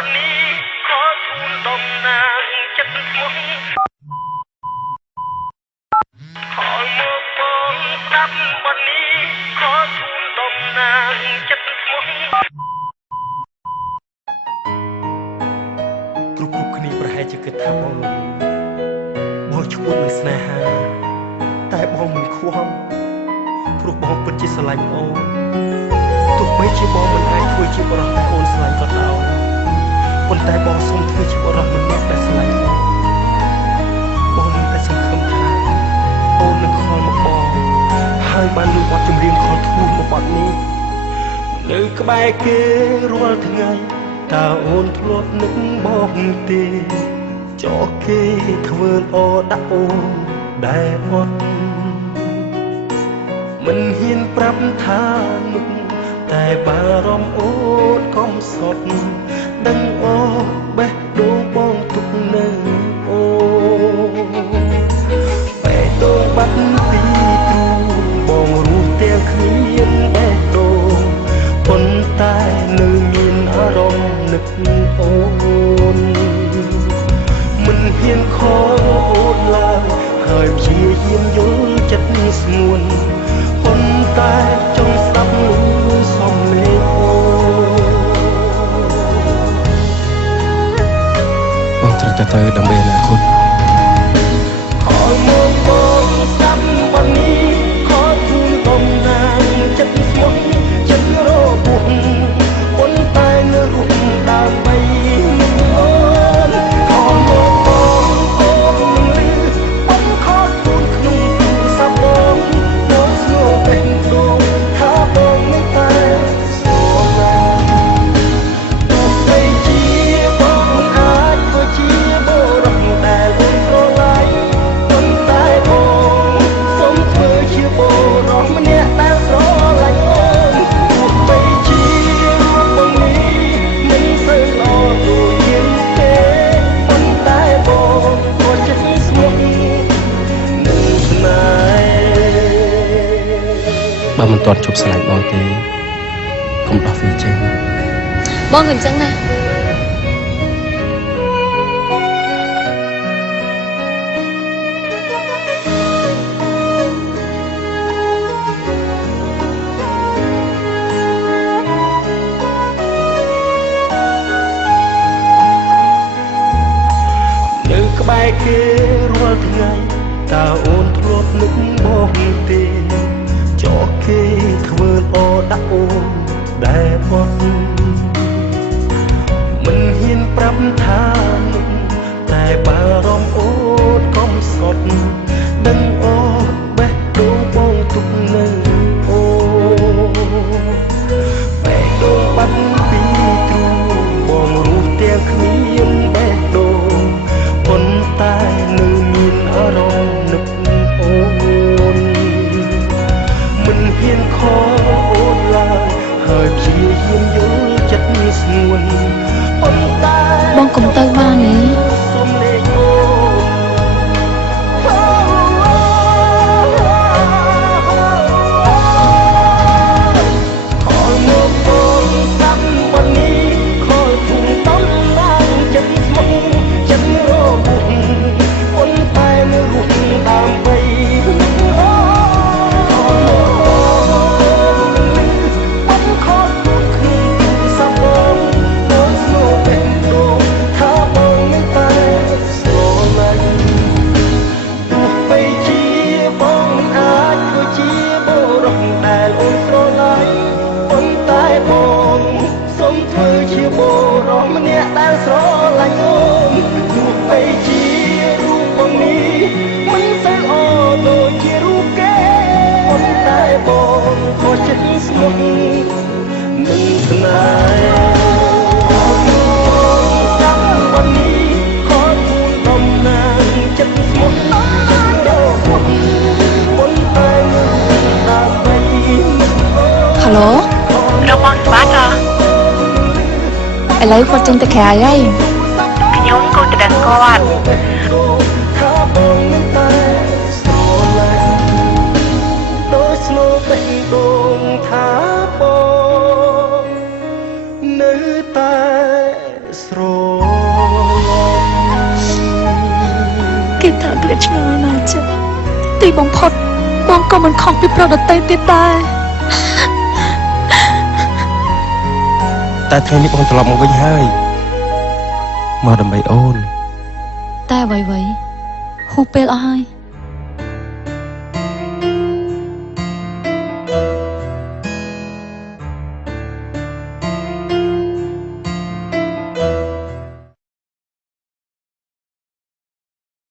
วันนี้ขอทูลตำนานจันทร์ขอมอบมองตับวันนี้ขอทูลตำนานจันทร์គ្រប់គ្នាប្រហែលជាគិតថាបងឈួតនឹងស្នេហាតែបងមិនខ្វល់ព្រោះបងពិតជាស្រឡាញ់អូនទោះបីជាបងមិនអាចធ្វើជាបរិសុទ្ធតែអូនស្រឡាញ់ក៏ដោយប៉ុន្តែបងសូមធ្វើជាបរិសុទ្ធម្នាក់ដែលស្រឡាញ់បងមានតែសង្ឃឹមថាអូននឹងខលមកបងហើយបានលើបទចម្រៀងខលធូរមកបទនេះនៅក្បែរគេរាល់ថ្ងៃតើអូនធ្លាប់នឹកបងទេចោលគេធ្វើល្អដាក់អូនដែលអត់មិនហ៊ានប្រាប់ថានឹកតែបារម្ភអូនកុំសត់ដឹងអូនបេះដូងបងទុកនៅអូបេះដូងបាត់ពីទ្រូងបងរស់ទាំងគ្មានបេះដូងប៉ុន្តែនៅមានអារម្មណ៍នឹកអូនមិនហ៊ានខកអូនឡើយហើយព្យាយាមយល់ចិត្តស្ងួនប៉ុន្តែចង់ស្ដាប់សំឡេងអូនបងត្រូវតែទៅដើម្បីអនាគតខលមកបងស្ដាប់ប៉ុណ្នេះខលជូនតំណាងចិត្តស្មោះចិត្តរបួសប៉ុន្តែនៅរូបដើម្បីអូនខលមកបងអូននឹងលឺបងខលជូនក្នុងទូរស័ព្ទបងមកស្នូបេះដូងថាបងនឹងតែស្រឡាញ់ទោះបីជាបងអាចធ្វើជាបរិសុទ្ធដែលអូនស្រឡាញ់ប៉ុន្តែបងសូមធ្វើជាបរិសុទ្ធម្នាក់ដែលស្រឡាញ់អូនទោះបីជាបងនេះមិនសូវល្អដូចជាទេប៉ុន្តែបងក៏ចិត្តស្មោះនឹងស្នេហ៍បើមិនទាន់ជប់ស្រឡាញ់បងទេកុំដោះវាចេញបងក៏អញ្ចឹងដែរនៅក្បែរគេរាល់ថ្ងៃតើអូនធ្លាប់នឹកបងទេចោលគេធ្វើល្អដាក់អូនដែលអត់មិនហ៊ានប្រាប់ថានឹកតែបារម្ភអូនកុំសត់ដឹងអូនបេះដូងបងទុកនៅអូបេះដូងបាត់ពីទ្រូងបងរស់ទាំងគ្មានបេះដូងប៉ុន្តែនៅមានអារម្មណ៍នឹកអូនមិនហ៊ានខកអូនឡើយហើយព្យាយាមយល់ចិត្តស្ងួនប៉ុន្តែបងកុំទៅបានទេសុំលេងអូខលមកបងតាំងวันนี้ខលភូមិតំណាងចិត្តស្មោះចិត្តរបួសប៉ុន្តែនៅរូបដើម្បីអូជាបរិសុទ្ធម្នាក់ដែលស្រឡាញ់អូនទោះបីជារូបបងនេះមិនសូវល្អដូចជារូបគេប៉ុន្តែបងក៏ចិត្តស្មោះនឹងស្នេហ៍ចាំวันนี้ខលជូនតំណាងចិត្តស្មោះចិត្តដល់ប៉ុន្តែដើម្បីហៅឡូរបងច្បាស់ចាឥឡូវគាត់ចេញទៅក្រៅហើយខ្ញុំគូទៅដឹងគាត់ថាបងនឹងតែស្រឡាញ់ដូចស្នូបេះដូងថាបងនៅ តែស្រម គេថាក្រៀតឆ្ងល់ណាស់ចឹងទីបំផុតបងក៏មិនខុសពីប្រុសដតីទៀតដែរ តែថ្ងៃនេះបងត្រឡប់មកវិញហើយមកដើម្បីអូន តែអ្វីៗហួសពេលអស់ហើយ